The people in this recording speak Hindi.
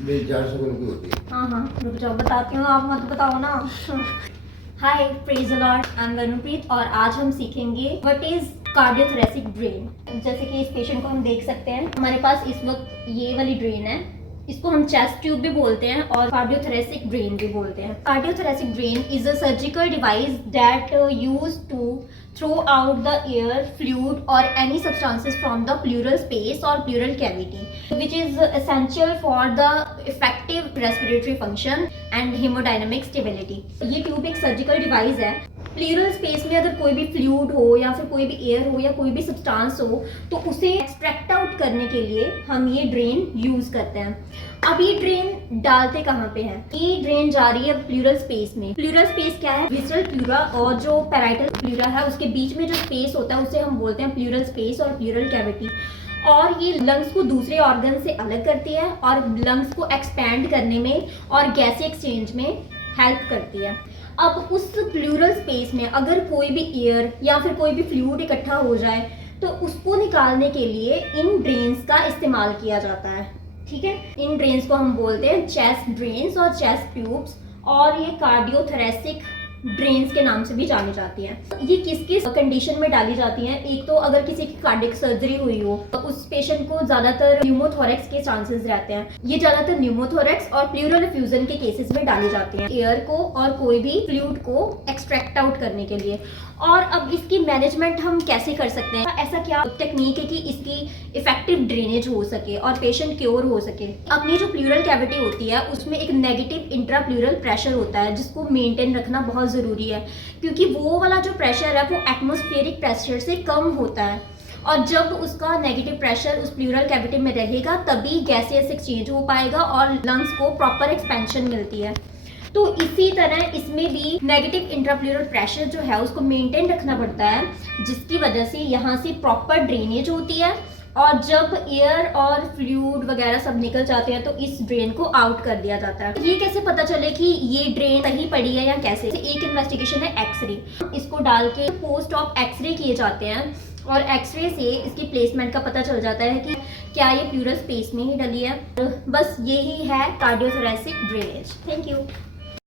मेरी 400 किलो की होती है। हाँ हाँ रुक जाओ, बताती हूँ, आप मत बताओ ना। Hi, praise the lord, I am Varunpreet और आज हम सीखेंगे व्हाट इज कार्डियोथोरेसिक ड्रेन। जैसे कि इस पेशेंट को हम देख सकते हैं, हमारे पास इस वक्त ये वाली ड्रेन है, इसको हम चेस्ट ट्यूब भी बोलते हैं और कार्डियोथोरेसिक ड्रेन भी बोलते हैं। Cardiothoracic drain is a surgical device that used to throw out the air, fluid or any substances from the pleural space or pleural cavity, which is essential for the effective respiratory function and hemodynamic stability. ये ट्यूब एक सर्जिकल डिवाइस है। प्लूरल स्पेस में अगर कोई भी फ्लूइड हो या फिर कोई भी एयर हो या कोई भी सब्सटेंस हो तो उसे एक्सट्रैक्ट आउट करने के लिए हम ये ड्रेन यूज करते हैं। अब ये ड्रेन डालते कहाँ पे है? ये ड्रेन जा रही है प्लूरल स्पेस में। प्लूरल स्पेस क्या है? विसरल प्लूरा और जो पैराइटल प्लूरा है उसके बीच में जो स्पेस होता है उसे हम बोलते हैं प्लूरल स्पेस और प्लूरल कैविटी। और ये लंग्स को दूसरे ऑर्गन से अलग करती है और लंग्स को एक्सपैंड करने में और गैस एक्सचेंज में हेल्प करती है। अब उस प्लूरल स्पेस में अगर कोई भी एयर या फिर कोई भी फ्लूइड इकट्ठा हो जाए तो उसको निकालने के लिए इन ड्रेन्स का इस्तेमाल किया जाता है। ठीक है, इन ड्रेन्स को हम बोलते हैं चेस्ट ड्रेन्स और चेस्ट ट्यूब्स, और ये कार्डियोथोरेसिक ड्रेन्स के नाम से भी जानी जाती हैं। ये किस किस कंडीशन में डाली जाती हैं? एक तो अगर किसी की कार्डियक सर्जरी हुई हो तो उस पेशेंट को ज्यादातर न्यूमोथोरेक्स के चांसेस रहते हैं। ये ज्यादातर न्यूमोथोरेक्स और प्लूरल एफ्यूजन के केसेस में डाली जाती हैं, एयर को और कोई भी फ्लूइड को एक्सट्रैक्ट आउट करने के लिए। और अब इसकी मैनेजमेंट हम कैसे कर सकते हैं? ऐसा क्या टेक्निक है कि इसकी इफेक्टिव ड्रेनेज हो सके और पेशेंट क्योर हो सके? अपनी जो प्लूरल कैविटी होती है उसमें एक नेगेटिव इंट्राप्लूरल प्रेशर होता है जिसको मेंटेन रखना बहुत ज़रूरी है, क्योंकि वो वाला जो प्रेशर है वो एटमॉस्फेरिक प्रेशर से कम होता है। और जब उसका नेगेटिव प्रेशर उस प्लूरल कैविटी में रहेगा तभी गैसेस एक्सचेंज हो पाएगा और लंग्स को प्रॉपर एक्सपेंशन मिलती है। तो इसी तरह इसमें भी नेगेटिव इंट्राप्लूरल प्रेशर जो है उसको मेंटेन रखना पड़ता है, जिसकी वजह से यहाँ से प्रॉपर ड्रेनेज होती है और जब एयर और फ्लूइड वगैरह सब निकल जाते हैं तो इस ड्रेन को आउट कर दिया जाता है। ये कैसे पता चले कि ये ड्रेन सही पड़ी है या कैसे? एक इन्वेस्टिगेशन है एक्सरे। इसको डाल के पोस्ट ऑफ एक्सरे किए जाते हैं और एक्सरे से इसकी प्लेसमेंट का पता चल जाता है कि क्या ये प्लूरल स्पेस में ही डली है। बस यही है कार्डियोथोरेसिक ड्रेनेज। Thank you.